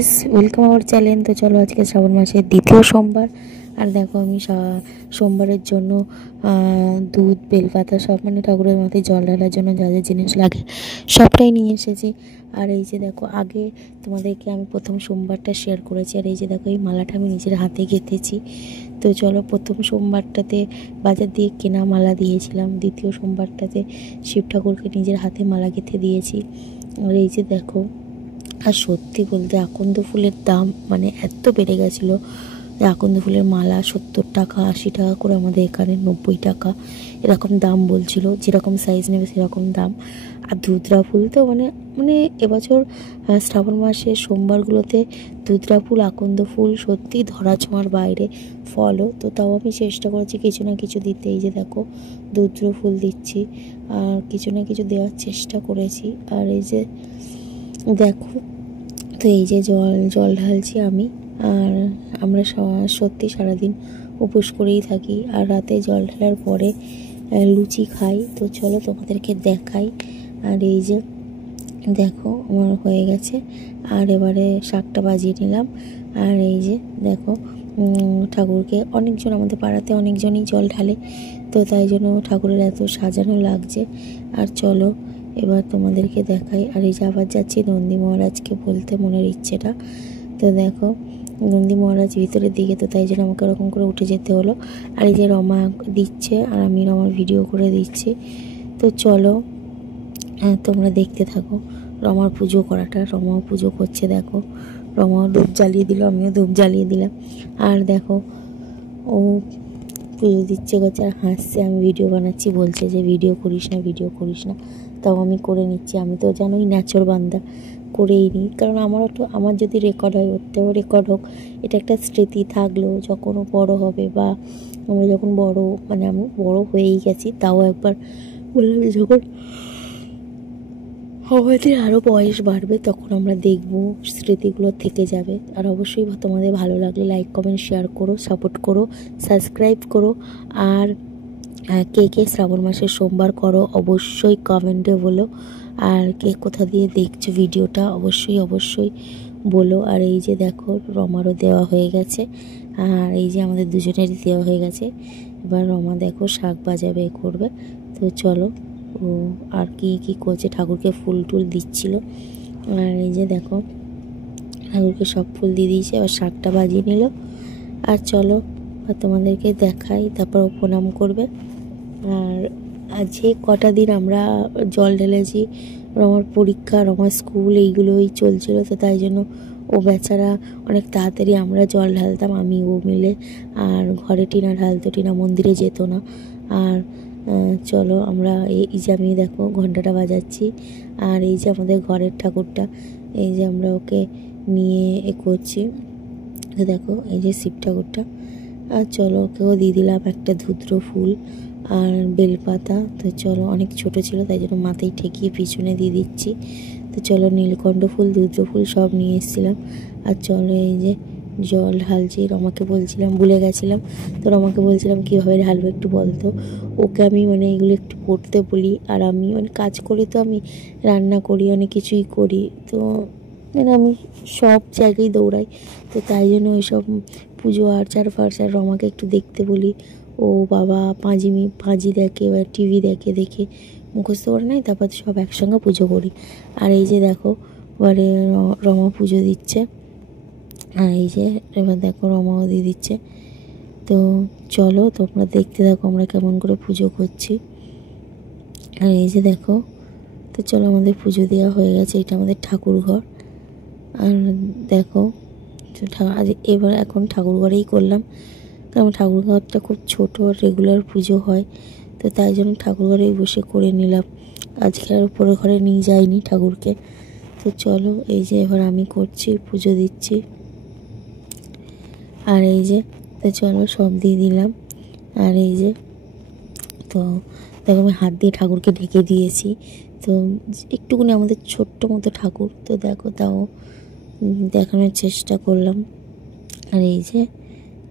Guys, welcome our channel. তো চলো, আজকে শ্রাবণ মাসের দ্বিতীয় সোমবার। আর দেখো, আমি সোমবারের জন্য দুধ, বেলপাতা সব মানে ঠাকুরের মাথায় জল ঢালার জন্য যা যা জিনিস লাগে সবটাই নিয়ে এসেছি। আর এই যে দেখো, আগে তোমাদেরকে আমি প্রথম সোমবারটা শেয়ার করেছি। আর এই যে দেখো, এই মালাটা আমি নিজের হাতে গেঁথেছি। তো চলো, প্রথম সোমবারটাতে বাজার দিয়ে কেনা মালা দিয়েছিলাম, দ্বিতীয় সোমবারটাতে শিব ঠাকুরকে নিজের হাতে মালা গেঁথে দিয়েছি। আর এই যে দেখো, আর সত্যি বলতে আকন্দ ফুলের দাম মানে এত বেড়ে গেছিলো যে আকন্দ ফুলের মালা 70 টাকা, 80 টাকা করে, আমাদের এখানে 90 টাকা এরকম দাম বলছিল। যেরকম সাইজ নেবে সেরকম দাম। আর ধুতরা ফুল তো মানে মানে এবছর শ্রাবণ মাসের সোমবারগুলোতে ধুতরা ফুল, আকন্দ ফুল সত্যি ধরা ছোঁয়ার বাইরে ফলও। তো তাও আমি চেষ্টা করেছি কিছু না কিছু দিতে। এই যে দেখো, ধুতরা ফুল দিচ্ছি আর কিছু না কিছু দেওয়ার চেষ্টা করেছি। আর এই যে দেখো, তো এই যে জল ঢালছি আমি। আর আমরা সত্যি সারাদিন উপোস করেই থাকি। আর রাতে জল ঢালার পরে লুচি খাই। তো চলো তোমাদেরকে দেখাই। আর এই যে দেখো, আমার হয়ে গেছে। আর এবারে শাকটা বাজিয়ে নিলাম। আর এই যে দেখো, ঠাকুরকে অনেকজন, আমাদের পাড়াতে অনেকজনই জল ঢালে, তো তাই জন্য ঠাকুরের এত সাজানো লাগছে। আর চলো এবার তোমাদেরকে দেখাই। আর এই যে আবার যাচ্ছি নন্দী মহারাজকে বলতে, মনের ইচ্ছেটা। তো দেখো, নন্দী মহারাজ ভিতরের দিকে, তো তাই জন্য আমাকে ওরকম করে উঠে যেতে হলো। আর এই যে রমা দিচ্ছে আর আমি রমার ভিডিও করে দিচ্ছি। তো চলো, তোমরা দেখতে থাকো রমার পুজো করাটা। রমাও পুজো করছে, দেখো রমাও ধূপ জ্বালিয়ে দিল, আমিও ধূপ জ্বালিয়ে দিলাম। আর দেখো, ও পুজো দিচ্ছে, করছে আর হাসছে। আমি ভিডিও বানাচ্ছি, বলছে যে ভিডিও করিস না, ভিডিও করিস না। তাও আমি করে নিচ্ছি। আমি তো জানোই নাচর বান্দা, করেই নিই। কারণ আমারও তো, আমার যদি রেকর্ড হয় ওতেও রেকর্ড হোক, এটা একটা স্মৃতি থাকলো। যখন ও বড়ো হবে বা আমরা যখন বড়ো, মানে আমি বড় হয়েই গেছি, তাও একবার বললাম যখন আমাদের আরও বয়স বাড়বে তখন আমরা দেখব, স্মৃতিগুলো থেকে যাবে। আর অবশ্যই তোমাদের ভালো লাগলে লাইক, কমেন্ট, শেয়ার করো, সাপোর্ট করো, সাবস্ক্রাইব করো। আর কে কে শ্রাবণ মাসের সোমবার করো অবশ্যই কমেন্টে বলো। আর কে কোথা দিয়ে দেখছো ভিডিওটা অবশ্যই বলো। আর এই যে দেখো, রমারও দেওয়া হয়ে গেছে। আর এই যে আমাদের দুজনেরই দেওয়া হয়ে গেছে। এবার রমা দেখো শাক বাজাবে, করবে। তো চলো, ও আর কি করছে, ঠাকুরকে ফুল টুল দিচ্ছিল। আর এই যে দেখো, ঠাকুরকে সব ফুল দিয়ে দিয়েছে, আবার শাকটা বাজিয়ে নিল। আর চলো, আর তোমাদেরকে দেখাই, তারপর ও প্রণাম করবে। আর যে কটা দিন আমরা জল ঢেলেছি, রমার পরীক্ষা, রমার স্কুল এইগুলোই চলছিল, তো তাই জন্য ও বেচারা অনেক তাড়াতাড়ি আমরা জল ঢালতাম, আমি ও মিলে। আর ঘরে টিনা ঢালতো, টিনা মন্দিরে যেত না। আর চলো, আমরা এই যে আমি দেখো ঘন্টাটা বাজাচ্ছি। আর এই যে আমাদের ঘরের ঠাকুরটা, এই যে আমরা ওকে নিয়ে করছি। তো দেখো, এই যে শিব ঠাকুরটা। আর চলো, ওকেও দিয়ে দিলাম একটা ধুত্র ফুল আর বেলপাতা। তো চলো, অনেক ছোট ছিল তাই জন্য মাথায় ঠেকিয়ে পিছনে দিয়ে দিচ্ছি। তো চলো, নীলকণ্ঠ ফুল, ধুত্র ফুল সব নিয়ে এসেছিলাম। আর চলো, এই যে জল ঢালছি। রমাকে বলছিলাম, ভুলে গেছিলাম, তো রমাকে বলছিলাম কীভাবে ঢালবো একটু বলতো। ওকে আমি মানে এগুলো একটু করতে বলি। আর আমি মানে কাজ করি, তো আমি রান্না করি, অনেক কিছুই করি, তো মানে আমি সব জায়গায় দৌড়াই। তো তাই জন্য ওইসব পুজো আর্চার ফার্চার রমাকে একটু দেখতে বলি। ও বাবা পাঁজি দেখে বা টিভি দেখে মুখস্থ করে নেয়, তারপর সব একসঙ্গে পুজো করি। আর এই যে দেখো, এবারে রমা পুজো দিচ্ছে। আর এই যে এবার দেখো, রমাও দিয়ে দিচ্ছে। তো চলো, তোমরা দেখতে থাকো আমরা কেমন করে পুজো করছি। আর এই যে দেখো, তো চলো, আমাদের পুজো দেওয়া হয়ে গেছে। এটা আমাদের ঠাকুর ঘর। আর দেখো, আজ এবার এখন ঠাকুর ঘরেই করলাম, কারণ ঠাকুর ঘরটা খুব ছোটো, রেগুলার পুজো হয়, তো তাই জন্য ঠাকুর ঘরেই বসে করে নিলাম। আজকে আর উপরের ঘরে নিয়ে যাইনি ঠাকুরকে। তো চলো, এই যে এবার আমি করছি, পুজো দিচ্ছি। আর এই যে, তো চলো, সব দিয়ে দিলাম। আর এই যে, তো দেখো, আমি হাত দিয়ে ঠাকুরকে ঢেকে দিয়েছি। তো একটুকুনি আমাদের ছোট্ট মতো ঠাকুর, তো দেখো তাও দেখানোর চেষ্টা করলাম। আর এই যে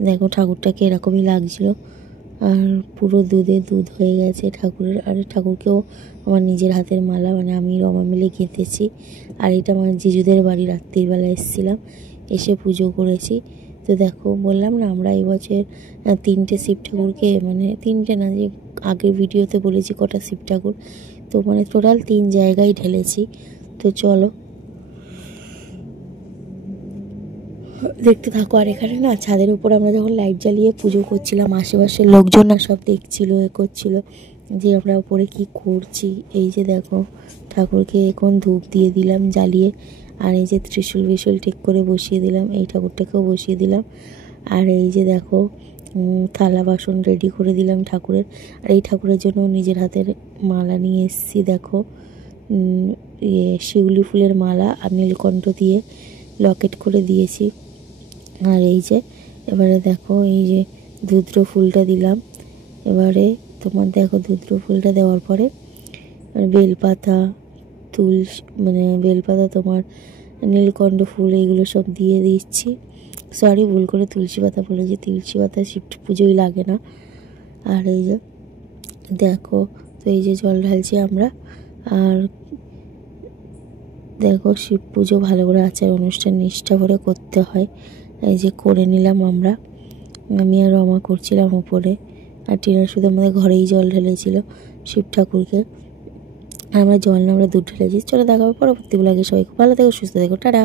দেখো, ঠাকুরটাকে এরকমই লাগছিল। আর পুরো দুধে দুধ হয়ে গেছে ঠাকুরের। আর ঠাকুরকেও আমার নিজের হাতের মালা, মানে আমি রমা মিলে গেঁথেছি। আর এটা আমার জিজুদের বাড়ি, রাত্রিবেলা এসেছিলাম, এসে পুজো করেছি। তো দেখো, বললাম না আমরা এবছর 3টে শিব ঠাকুরকে, মানে 3টে না, যে আগের ভিডিওতে বলেছি কটা শিব ঠাকুর, তো মানে টোটাল 3 জায়গায় ঢেলেছি। তো চলো দেখতে থাকো। আর এখানে না ছাদের উপর আমরা যখন লাইট জ্বালিয়ে পুজো করছিলাম, আশেপাশের লোকজন না সব দেখছিল, করছিল যে আমরা উপরে কি করছি। এই যে দেখো, ঠাকুরকে এখন ধূপ দিয়ে দিলাম জ্বালিয়ে, আর এই যে ত্রিশূল বিশূল ঠিক করে বসিয়ে দিলাম, এই ঠাকুরটাকেও বসিয়ে দিলাম। আর এই যে দেখো, থালা বাসন রেডি করে দিলাম ঠাকুরের। আর এই ঠাকুরের জন্য নিজের হাতের মালা নিয়ে এসেছি। দেখো, শিউলি ফুলের মালা আর নীলকণ্ঠ দিয়ে লকেট করে দিয়েছি। আর এই যে এবারে দেখো, এই যে ধুদ্র ফুলটা দিলাম। এবারে তোমার দেখো, ধুদ্র ফুলটা দেওয়ার পরে বেলপাতা, তুলসী, মানে বেলপাতা, তোমার নীলকণ্ঠ ফুল, এইগুলো সব দিয়ে দিচ্ছি। সরি, ভুল করে তুলসী পাতা বলেছি, তুলসী পাতা শিব পুজোই লাগে না। আর এই যে দেখো, তো এই যে জল ঢালছি আমরা। আর দেখো, শিব পুজো ভালো করে আচার অনুষ্ঠান নিষ্ঠা করে করতে হয়। এই যে করে নিলাম আমরা, আমি আর রমা করছিলাম উপরে, আর টিনা শুধু আমাদের ঘরেই জল ঢেলেছিল শিব ঠাকুরকে। আমরা জল না, আমরা দুধ ঢেলেছি। চলো দেখা হবে পরবর্তী ব্লগে। সবাই খুব ভালো থেকো, সুস্থ থেকো, টাটা।